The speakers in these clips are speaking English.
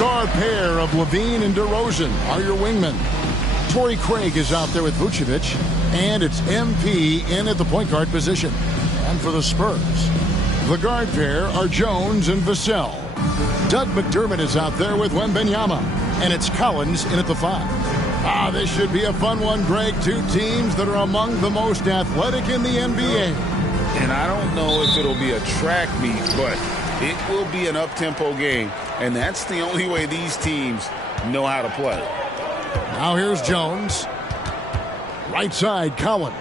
star pair of Levine and DeRozan are your wingmen. Torrey Craig is out there with Vucevic, and it's MP in at the point guard position. And for the Spurs, the guard pair are Jones and Vassell. Doug McDermott is out there with Wembanyama, and it's Collins in at the 5. This should be a fun one, Greg. Two teams that are among the most athletic in the NBA. And I don't know if it'll be a track meet, but it will be an up-tempo game. And that's the only way these teams know how to play. Now here's Jones. Right side, Collins.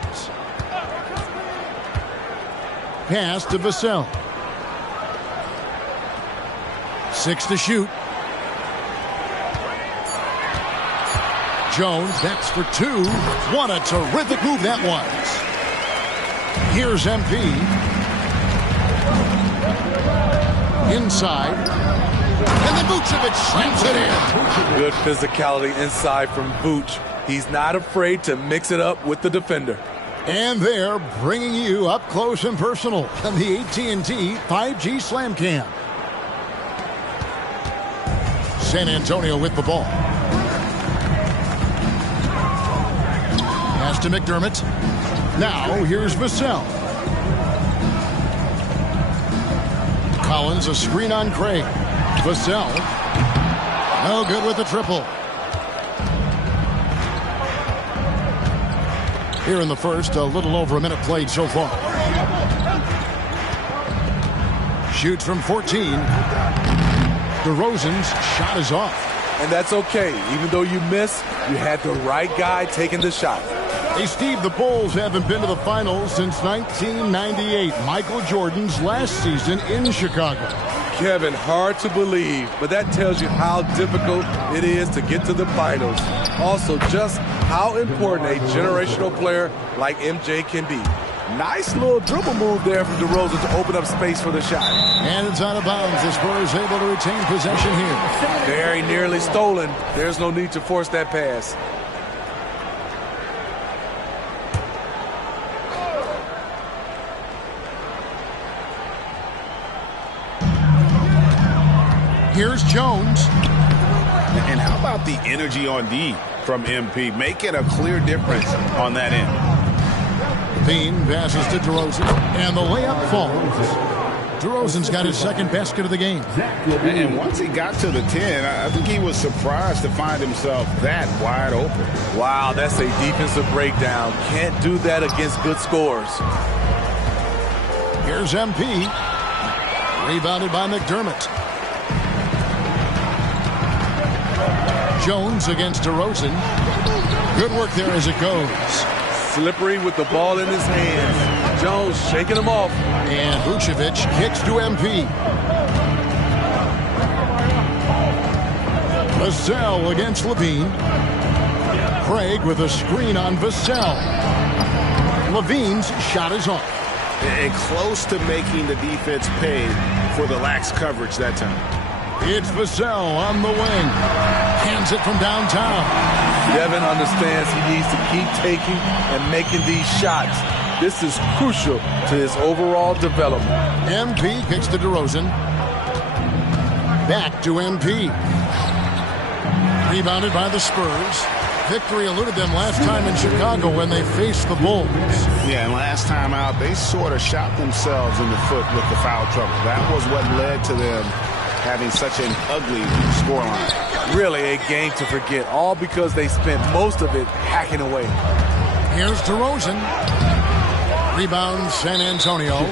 Pass to Vassell. 6 to shoot. Jones, that's for 2. What a terrific move that was. Here's MP. Inside. And then Vucevic slams it in. Good physicality inside from Vuce. He's not afraid to mix it up with the defender. And they're bringing you up close and personal on the AT&T 5G Slam Cam. San Antonio with the ball. Pass to McDermott. Now here's Vassell. Collins, a screen on Craig. Vassell. No good with the triple. Here in the first, a little over a minute played so far. Shoots from 14. DeRozan's shot is off. And that's okay. Even though you miss, you had the right guy taking the shot. Hey, Steve, the Bulls haven't been to the finals since 1998, Michael Jordan's last season in Chicago. Kevin, hard to believe, but that tells you how difficult it is to get to the finals. Also, just how important a generational player like MJ can be. Nice little dribble move there from DeRozan to open up space for the shot. And it's out of bounds. The Spurs able to retain possession here. Very nearly stolen. There's no need to force that pass. Here's Jones. And how about the energy on D from MP? Making a clear difference on that end. Bean passes to DeRozan, and the layup falls. DeRozan's got his second basket of the game. And once he got to the 10, I think he was surprised to find himself that wide open. Wow, that's a defensive breakdown. Can't do that against good scores. Here's MP. Rebounded by McDermott. Jones against DeRozan. Good work there as it goes. Slippery with the ball in his hands. Jones shaking him off. And Vucevic kicks to MP. Vassell against Levine. Craig with a screen on Vassell. Levine's shot is off. And close to making the defense pay for the lax coverage that time. It's Vassell on the wing. Hands it from downtown. Devin understands he needs to keep taking and making these shots. This is crucial to his overall development. MP kicks to DeRozan. Back to MP. Rebounded by the Spurs. Victory eluded them last time in Chicago when they faced the Bulls. Yeah, and last time out, they sort of shot themselves in the foot with the foul trouble. That was what led to them having such an ugly scoreline. Really a game to forget, all because they spent most of it hacking away. Here's DeRozan. Rebound San Antonio.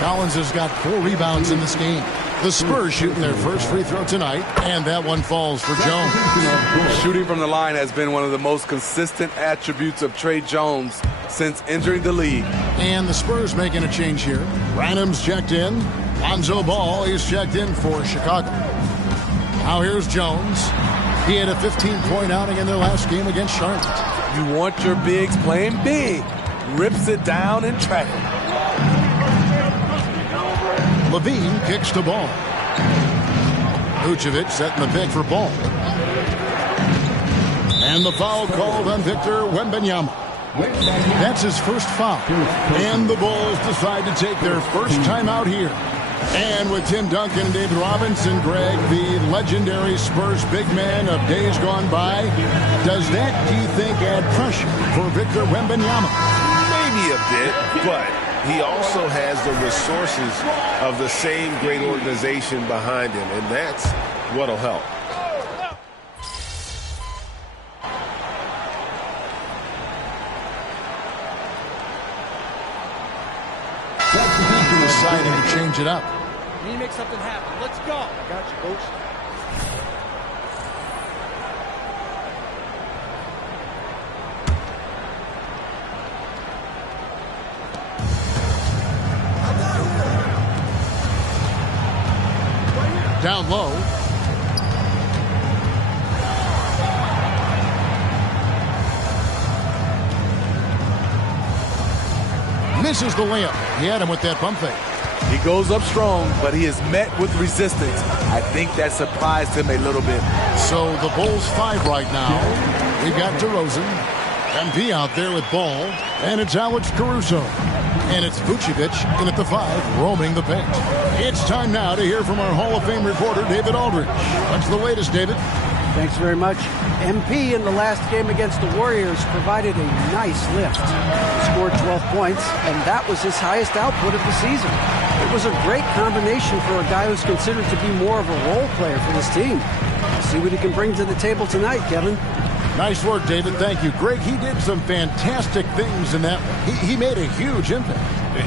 Collins has got 4 rebounds in this game. The Spurs shooting their first free throw tonight, and that one falls for Jones. Shooting from the line has been one of the most consistent attributes of Tre Jones since entering the league. And the Spurs making a change here. Branham's checked in. Lonzo Ball is checked in for Chicago. Now here's Jones. He had a 15-point outing in their last game against Charlotte. You want your bigs playing big. Rips it down in traffic. Levine kicks the ball. Vucevic setting the pick for Ball. And the foul called on Victor Wembanyama. That's his first foul. And the Bulls decide to take their first time out here. And with Tim Duncan and David Robinson, Greg, the legendary Spurs big man of days gone by, does that, do you think, add pressure for Victor Wembanyama? Maybe a bit, but he also has the resources of the same great organization behind him, and that's what'll help. Deciding to change it up. You need to make something happen. Let's go. I got you, coach. Down low. Misses the layup. He had him with that bump fake. He goes up strong, but he is met with resistance. I think that surprised him a little bit. So the Bulls 5 right now. We've got DeRozan. MP out there with ball. And it's Alex Caruso. And it's Vucevic in at the 5, roaming the paint. It's time now to hear from our Hall of Fame reporter, David Aldridge. What's the latest, David? Thanks very much. MP in the last game against the Warriors provided a nice lift. He scored 12 points, and that was his highest output of the season. It was a great combination for a guy who's considered to be more of a role player for this team. See what he can bring to the table tonight, Kevin. Nice work, David. Thank you. Greg, he did some fantastic things in that. He made a huge impact.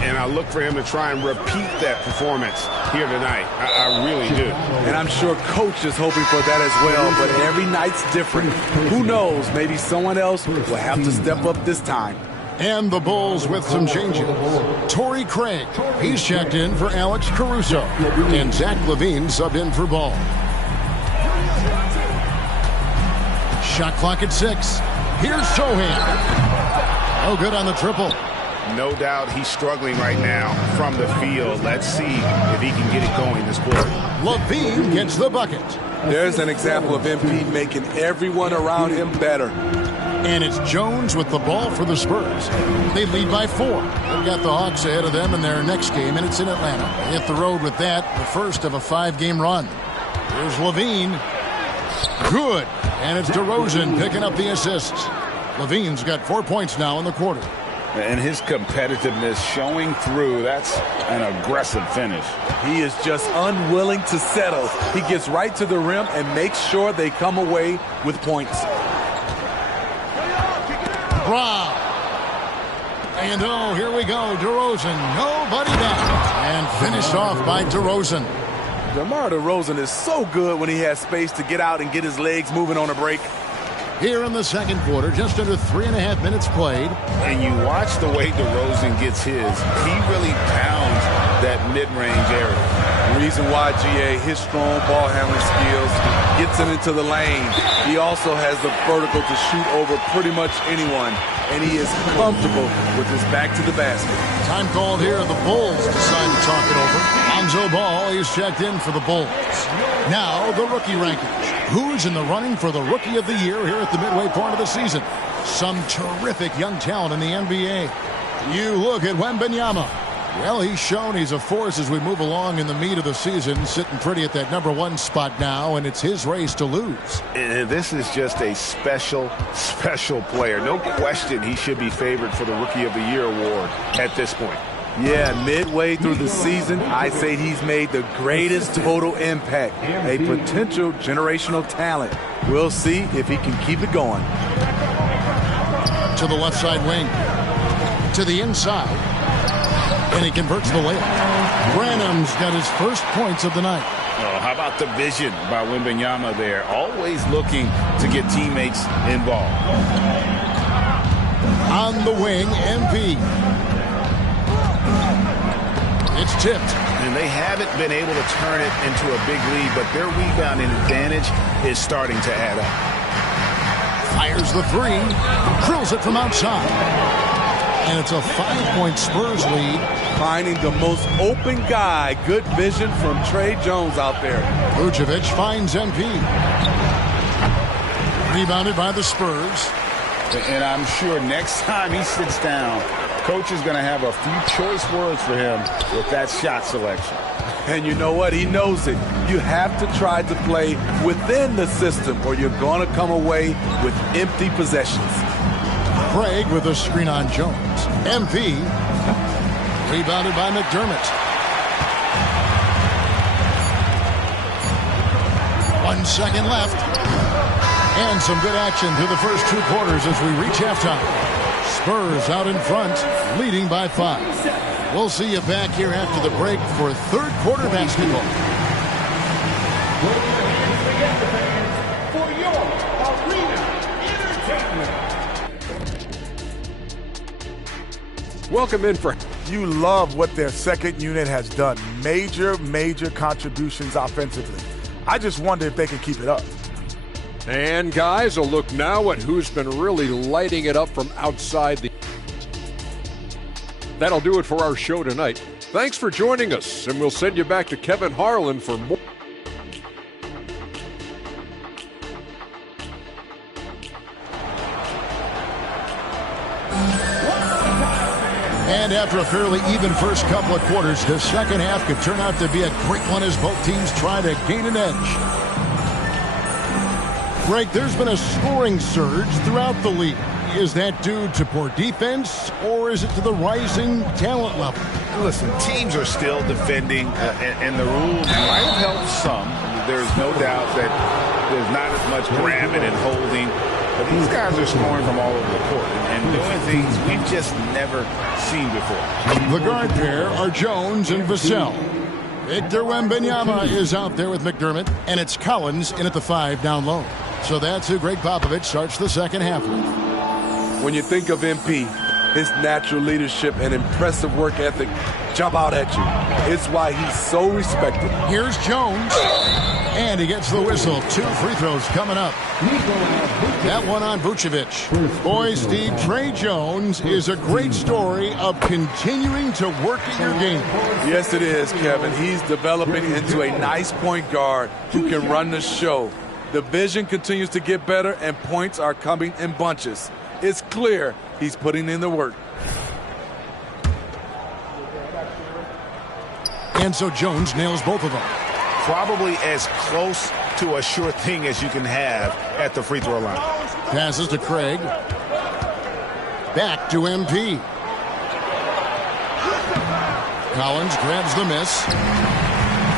And I look for him to try and repeat that performance here tonight. I really do. And I'm sure Coach is hoping for that as well, but every night's different. Who knows? Maybe someone else will have to step up this time. And the Bulls with some changes. Torrey Craig, he's checked in for Alex Caruso. And Zach LaVine subbed in for Ball. Shot clock at 6. Here's Sohan. Oh, good on the triple. No doubt he's struggling right now from the field. Let's see if he can get it going this quarter. LaVine gets the bucket. There's an example of MP making everyone around him better. And it's Jones with the ball for the Spurs. They lead by 4. They've got the Hawks ahead of them in their next game, and it's in Atlanta. They hit the road with that, the first of a 5-game run. Here's LaVine. Good. And it's DeRozan picking up the assists. LaVine's got 4 points now in the quarter. And his competitiveness showing through. That's an aggressive finish. He is just unwilling to settle. He gets right to the rim and makes sure they come away with points. Brown. And oh, here we go. DeRozan. Nobody down. And finished off by DeRozan. DeMar DeRozan is so good when he has space to get out and get his legs moving on a break. Here in the second quarter, just under 3.5 minutes played. And you watch the way DeRozan gets his. He really pounds that mid-range area. The reason why, GA, his strong ball handling skills gets him into the lane. He also has the vertical to shoot over pretty much anyone. And he is comfortable with his back to the basket. Time called here. The Bulls decide to talk it over. Lonzo Ball is checked in for the Bulls. Now the rookie rankings. Who's in the running for the Rookie of the Year here at the midway point of the season? Some terrific young talent in the NBA. You look at Wembanyama. Well, he's shown he's a force as we move along in the meat of the season, sitting pretty at that #1 spot now, and it's his race to lose. And this is just a special, special player. No question he should be favored for the Rookie of the Year award at this point. Yeah, midway through the season, I say he's made the greatest total impact. A potential generational talent. We'll see if he can keep it going. To the left side wing. To the inside. And he converts the layup. Branham's got his first points of the night. Oh, how about the vision by Wembanyama there? Always looking to get teammates involved. On the wing, MP. It's tipped. And they haven't been able to turn it into a big lead, but their rebounding advantage is starting to add up. Fires the 3. Drills it from outside. And it's a 5-point Spurs lead. Finding the most open guy. Good vision from Trey Jones out there. Vucevic finds MP. Rebounded by the Spurs. And I'm sure next time he sits down, Coach is going to have a few choice words for him with that shot selection. And you know what? He knows it. You have to try to play within the system or you're going to come away with empty possessions. Craig with a screen on Jones. MP rebounded by McDermott. 1 second left. And some good action through the first 2 quarters as we reach halftime. Spurs out in front, leading by 5. We'll see you back here after the break for third quarter basketball. For your arena entertainment. Welcome in for... You love what their second unit has done. Major contributions offensively. I just wonder if they can keep it up. And guys, a look now at who's been really lighting it up from outside the... That'll do it for our show tonight. Thanks for joining us, and we'll send you back to Kevin Harlan for more. And after a fairly even first couple of quarters, the second half could turn out to be a great one as both teams try to gain an edge. Greg, there's been a scoring surge throughout the league. Is that due to poor defense, or is it to the rising talent level? Listen, teams are still defending, and the rules might have helped some. There's no doubt that there's not as much grabbing and holding. But these guys are scoring from all over the court and doing things we've just never seen before. The guard pair are Jones and Vassell. Victor Wembanyama is out there with McDermott, and it's Collins in at the 5 down low. So that's who Greg Popovich starts the second half with. When you think of MP, his natural leadership and impressive work ethic jump out at you. It's why he's so respected. Here's Jones, and he gets the whistle. 2 free throws coming up. That one on Vucevic. Boy, Steve, Trey Jones is a great story of continuing to work at your game. Yes, it is, Kevin. He's developing into a nice point guard who can run the show. The vision continues to get better, and points are coming in bunches. It's clear he's putting in the work. And so Jones nails both of them. Probably as close to a sure thing as you can have at the free throw line. Passes to Craig. Back to MP. Collins grabs the miss.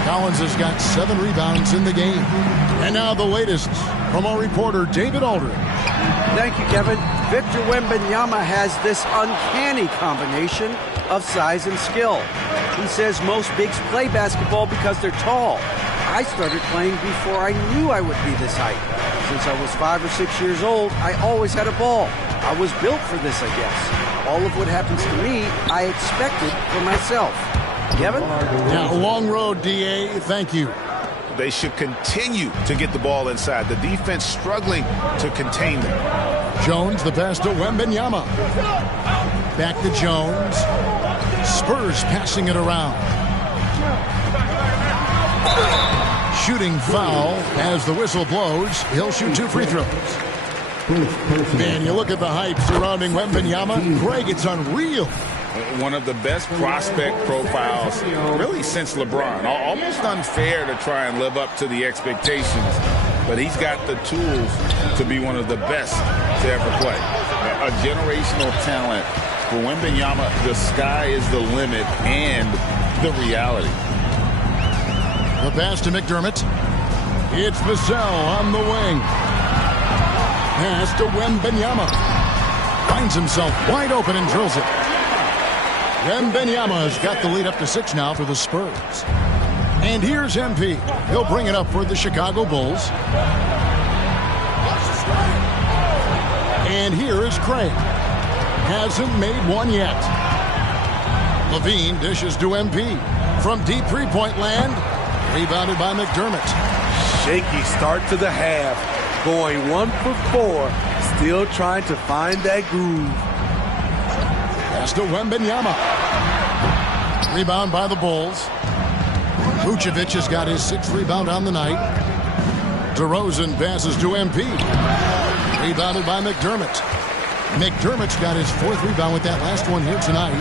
Collins has got 7 rebounds in the game. And now the latest from our reporter, David Aldridge. Thank you, Kevin. Victor Wembanyama has this uncanny combination of size and skill. He says most bigs play basketball because they're tall. I started playing before I knew I would be this height. Since I was 5 or 6 years old, I always had a ball. I was built for this, I guess. All of what happens to me, I expected for myself. Kevin? Yeah, long road, D.A. Thank you. They should continue to get the ball inside. The defense struggling to contain them. Jones, the pass to Wembanyama. Back to Jones. Spurs passing it around. Shooting foul as the whistle blows. He'll shoot 2 free throws. Man, you look at the hype surrounding Wembanyama. Greg, it's unreal. One of the best prospect profiles really since LeBron. Almost unfair to try and live up to the expectations, but he's got the tools to be one of the best to ever play. A generational talent. For Wembanyama, the sky is the limit and the reality. The pass to McDermott. It's Vassell on the wing. Pass to Wembanyama. Finds himself wide open and drills it. Wembanyama has got the lead up to 6 now for the Spurs. And here's MP. He'll bring it up for the Chicago Bulls. And here is Craig. Hasn't made one yet. Levine dishes to MP. From deep three-point land. Rebounded by McDermott. Shaky start to the half. Going 1 for 4. Still trying to find that groove. Pass to Wembanyama. Rebound by the Bulls. Vucevic has got his 6th rebound on the night. DeRozan passes to MP. Rebounded by McDermott. McDermott's got his 4th rebound with that last one here tonight.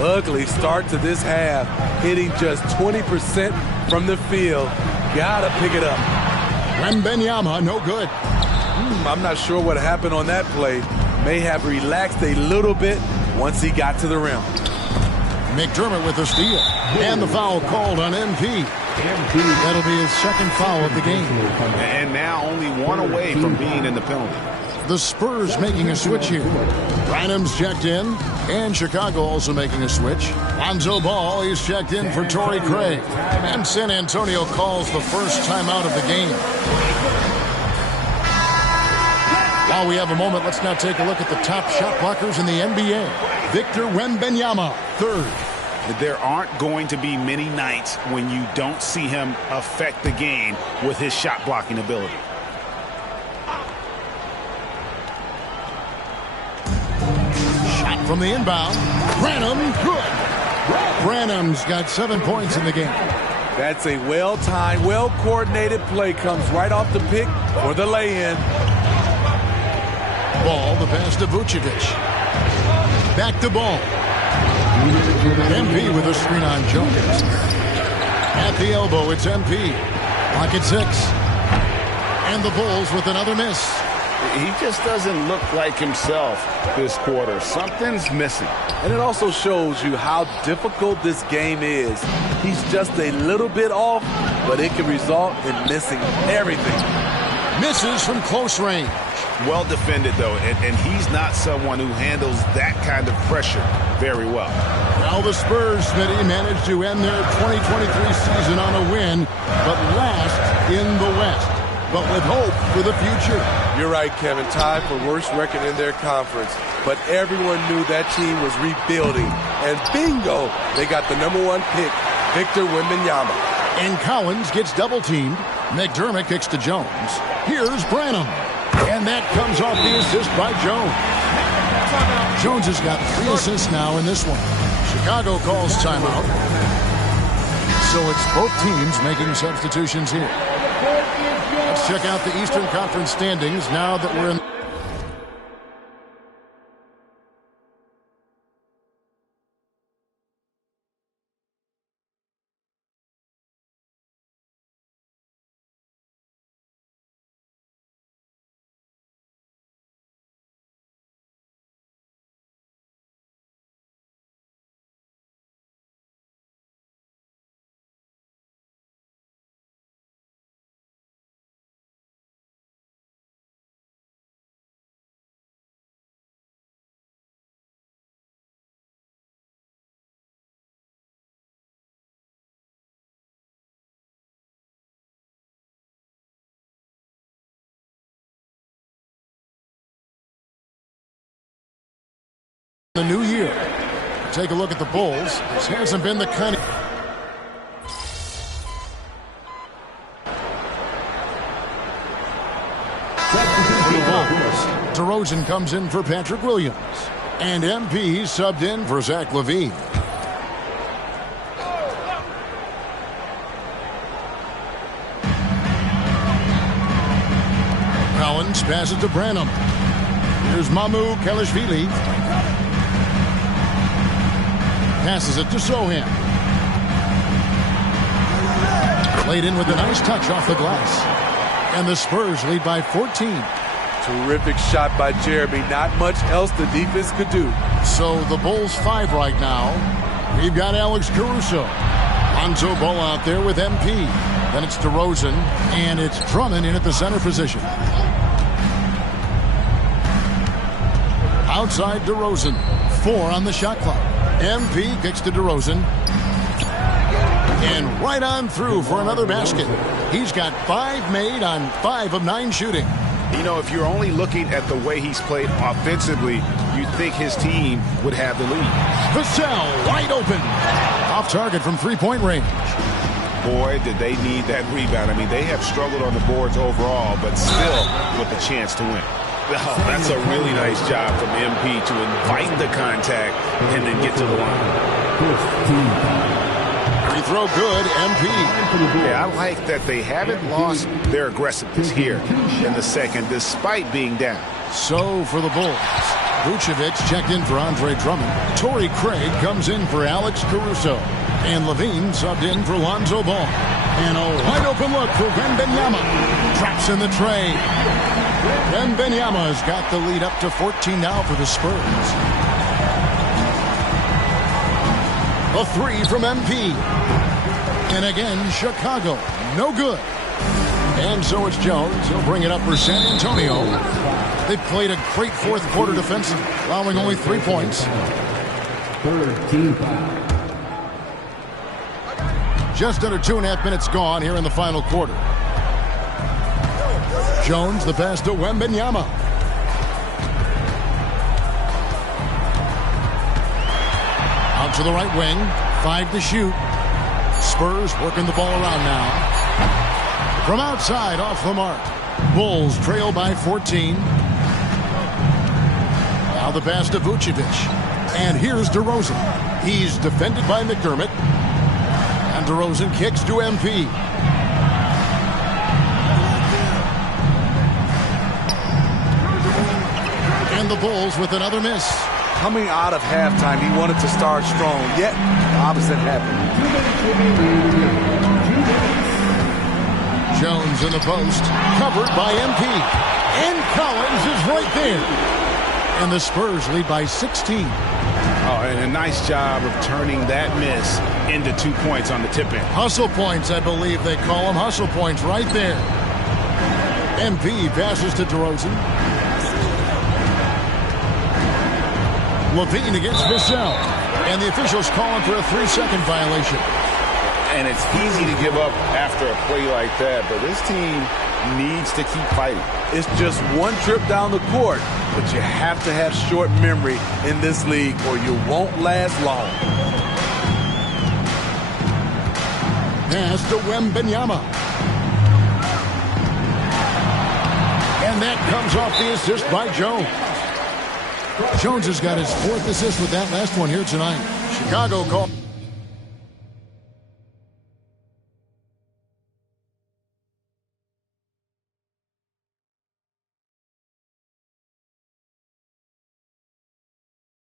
Ugly start to this half, hitting just 20% from the field. Gotta pick it up. Wembanyama, no good. I'm not sure what happened on that play. May have relaxed a little bit once he got to the rim. McDermott with the steal. And the foul called on MP. That'll be his 2nd foul of the game. And now only 1 away from being in the penalty. The Spurs making a switch here. Branham's checked in, and Chicago also making a switch. Lonzo Ball, he's checked in for Torrey Craig. And San Antonio calls the first timeout of the game. While we have a moment, let's now take a look at the top shot blockers in the NBA. Victor Wembanyama, 3rd. There aren't going to be many nights when you don't see him affect the game with his shot blocking ability. Shot from the inbound. Branham, good. Branham's got 7 points in the game. That's a well-timed, well-coordinated play. Comes right off the pick for the lay-in. Ball, the pass to Vucevic. Back to Ball. MP with a screen on Jones. At the elbow, it's MP. Pocket 6. And the Bulls with another miss. He just doesn't look like himself this quarter. Something's missing. And it also shows you how difficult this game is. He's just a little bit off, but it can result in missing everything. Misses from close range. Well defended, though, and he's not someone who handles that kind of pressure very well. Now the Spurs, Smitty, managed to end their 2023 season on a win, but last in the West, but with hope for the future. You're right, Kevin. Tied for worst record in their conference, but everyone knew that team was rebuilding, and bingo, they got the #1 pick, Victor Wembanyama. And Collins gets double-teamed. McDermott kicks to Jones. Here's Branham. And that comes off the assist by Jones. Jones has got 3 assists now in this one. Chicago calls timeout. So it's both teams making substitutions here. Let's check out the Eastern Conference standings now that we're in. The new year. Take a look at the Bulls. This hasn't been the kind of... For the Bulls, DeRozan comes in for Patrick Williams. And MP subbed in for Zach LaVine. Collins passes to Branham. Here's Mamu Kelishvili. Passes it to Sohan. Laid in with a nice touch off the glass. And the Spurs lead by 14. Terrific shot by Jeremy. Not much else the defense could do. So the Bulls 5 right now. We've got Alex Caruso. Lonzo Ball out there with MP. Then it's DeRozan. And it's Drummond in at the center position. Outside DeRozan. 4 on the shot clock. MP kicks to DeRozan. And right on through for another basket. He's got 5 made on 5 of 9 shooting. You know, if you're only looking at the way he's played offensively, you'd think his team would have the lead. Vassell wide open. Off target from 3-point range. Boy, did they need that rebound. I mean, they have struggled on the boards overall, but still with a chance to win. Oh, that's a really nice job from MP to invite the contact and then get to the line. Free throw good, MP. Yeah, I like that they haven't lost their aggressiveness here in the second, despite being down. So for the Bulls, Vucevic checked in for Andre Drummond. Torrey Craig comes in for Alex Caruso. And Levine subbed in for Lonzo Ball. And a wide open look for Wembanyama. Traps in the tray. Wembanyama has got the lead up to 14 now for the Spurs. A three from MP. And again, Chicago. No good. And so it's Jones. He'll bring it up for San Antonio. They played a great fourth quarter defensive, allowing only 3 points. Just under 2.5 minutes gone here in the final quarter. Jones, the pass to Wembanyama. Out to the right wing. 5 to shoot. Spurs working the ball around now. From outside, off the mark. Bulls trail by 14. Now the pass to Vucevic. And here's DeRozan. He's defended by McDermott. And DeRozan kicks to MP. And the Bulls with another miss. Coming out of halftime, he wanted to start strong, yet the opposite happened. Jones in the post, covered by MP. And Collins is right there. And the Spurs lead by 16. Oh, and a nice job of turning that miss into 2 points on the tip-in. Hustle points, I believe they call them. Hustle points right there. MP passes to DeRozan. Levine against Vassell. And the officials calling for a 3-second violation. And it's easy to give up after a play like that, but this team needs to keep fighting. It's just one trip down the court, but you have to have short memory in this league or you won't last long. Pass to Wembanyama. And that comes off the assist by Jones. Jones has got his 4th assist with that last one here tonight. Chicago call.